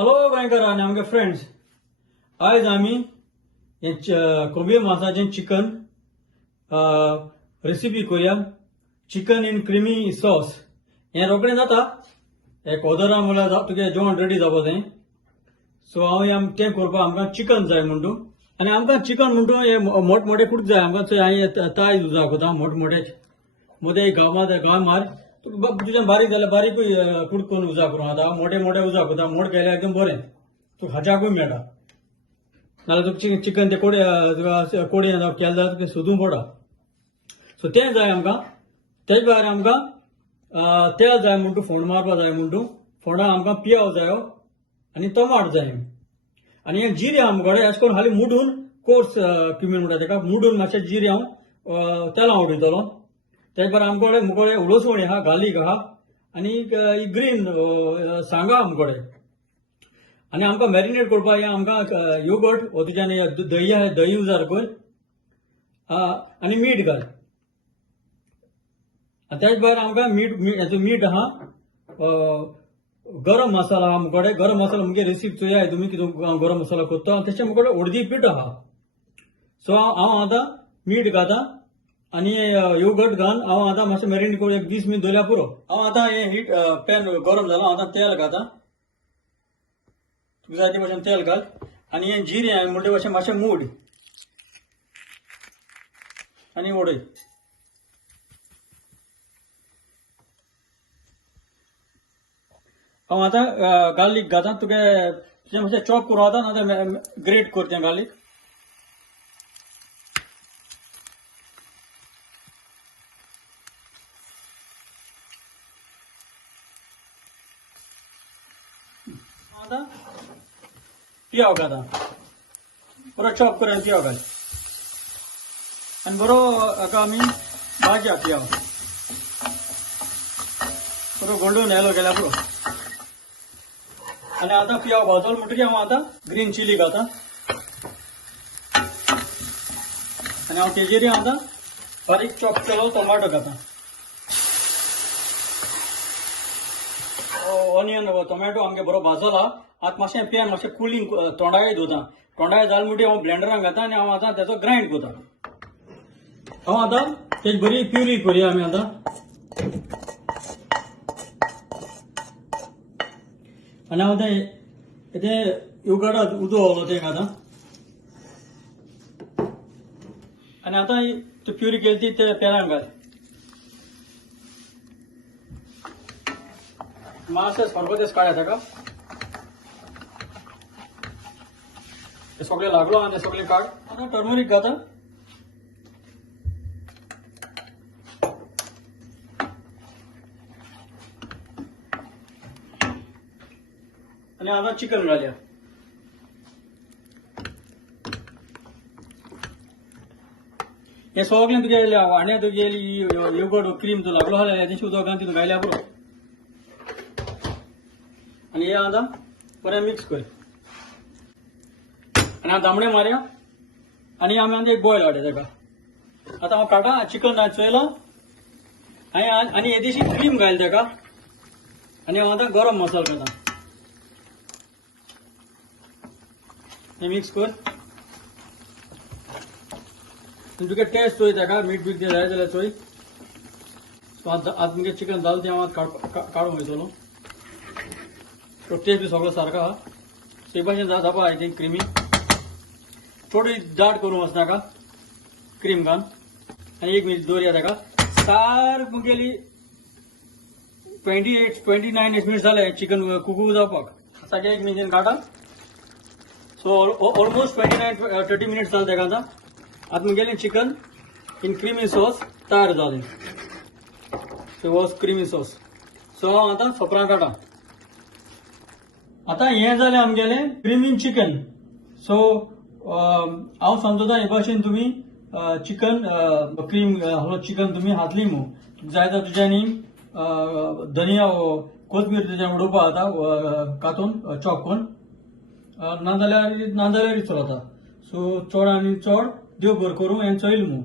हॅलो गोंयकार आनी आमगे फ्रेंड्स, आयज आमी कोंबये मांसाचें चिकन रेसिपी करूया. Chicken in creamy sauce. हें रोखडें जाता. एक ऑर्डरा म्हळ्यार तुगे जेवण रेडी जावपा जाय. सो हांव तें करपाक आमकां चिकन जाय म्हणटू. आनी आमकां चिकन म्हणटू हे मोठमोठे कुडक जाय. आमकां हांवें ताय उजा कोता मोठमोठे मोदे गांव मार तुझ्या बारीक जाल्यार बारीकूय कुडक करून उजा करूं. आतां मोठे मोठे उजा कोता. मोठ केल्यार एकदम बरें तुका हाज्याकूय मेळटा. नाल्यार तुका चिकन ते कोडे केलें जाल्यार तुका सोदूंक पडटा. सो तें जाय आमकां. तेज भायर आमकां तेल जाय म्हणटू, फोंड मारपा जाय म्हणटू. फोंडाक आमकां पियाव जायो आनी टमाट जाय. आनी हे जिरे आमकडे अशें करून हालीं मुडून कोर्स क्युमीन म्हणटा तेका मुडून मातशें जिरे हांव तेलां उडयतलो. तेज भायर आमकडे मुकोडे लसूण आहा, गार्लीक आहा आनी ग्रीन सांगा आमकडे. आनी आमकां मॅरिनेट करपाक हें आमकां योगर्ट वो तुज्यान दही आहा, दही उजार कर आनी मीठ घाल. तेज भायर आमकां मीठ आहा, गरम मसाला आहा मुकोडे. गरम मसाला मुगे रेसिपी चोया तुमी कितें गरम मसाला करता. तशें मुकोडे हळदी पीठ आहा. सो हांव आतां मीठ घाता आनी योगर्ट घाल. हांव आतां मातशें मॅरिनेट करून 1 20 मिनीट दवरल्यार पुरो. हांव आतां हें हीट पॅन गरम जालां. हांव आतां तेल घाता. तुका जाय ते भाशेन तेल घाल आनी हें जिरें हांवें म्हणटे भाशेन मातशें मूड आनी उडय. हांव आतां गार्लीक घाता. तुजें मातशें चॉप करूं आतां नाजाल्यार ग्रेट कर तें गार्लीक. आतां पियाव घाता. बरो चॉप करून पियाव घाल आनी बरो हाका आमी भाजया. पियाव बरो गोल्डन येलो केल्या पुरो. आनी आतां पियाव भाजलो म्हणटकीर हांव आतां ग्रीन चिली घाता आनी हांव तेजेर आतां बारीक चॉप केलो टोमाटो घाता. ऑनियन टोमॅटो आमगे बरो भाजला. आतां मातशें पॅन मातशें कुलींग तोंडाय दवरता. तोंडाय जाल म्हणटी हांव ब्लेंडरान घाता आनी हांव आतां तेचो ग्रायंड करता. हांव आतां तेजी बरी प्युरी करूया आमी आतां. आनी हांव तें योगर्टांत उदक घालो तें घाता आनी आतां ती प्युरी केली ती ते पॅनान घाल. मातशें सरबतेस काडया ताका. ते सगळें लागलो आनी ते सगळें काड. आतां टर्मरीक घाता आनी आतां चिकन घालया. हें सगळें तुगे वाण्या तुगेली योगर्ट क्रीम तो लागलो जाल्यार हेजें उदक घालून तितून घायल्या पुरो. आनी हे आतां बरें मिक्स कर आनी हांव दामणे मारया आनी आमी आतां एक बॉयल हाडया तेका. आतां हांव काटा चिकन चोयलो हांवें आनी येदेशी क्रीम घाल तेका आनी हांव आतां गरम मसालो घालता. हें मिक्स कर आनी तुगे टेस्ट चोय तेका. मीठ बीठ जाय जाल्यार चोय. सो आतां मुगे चिकन जालें तें हांव काडूंक वयतलो. तो टेस्ट बी सगळो सारको आहा. ते भाशेन जावपा आय थिंक क्रिमी. थोडी दाट करूं वचनाका क्रीम घालून आनी 1 मिनीट दवरया तेका. सारको मुगेली 29 मिनीट जाले चिकन कुकूक जावपाक. आतां 1 मिनीट काडा. सो ऑलमोस्ट 29-30 मिनीट जाले तेका. आतां मुगेलें चिकन इन क्रिमी सॉस तयार जालें. So was creamy sauce. सो हांव आतां सोपरां काडा. आतां हें जालें आमगेलें क्रिमी चिकन. सो हांव समजता हे भाशेन तुमी चिकन क्रीम चिकन तुमी हातली मू. जाय जाल्यार तुज्यांनी धनिया कोथमीर तुज्यान उडोवपा जाता कातून चॉप करून. नाजाल्यार चलता. सो चड आनी चड देव बरें करूं हें चोयल मू.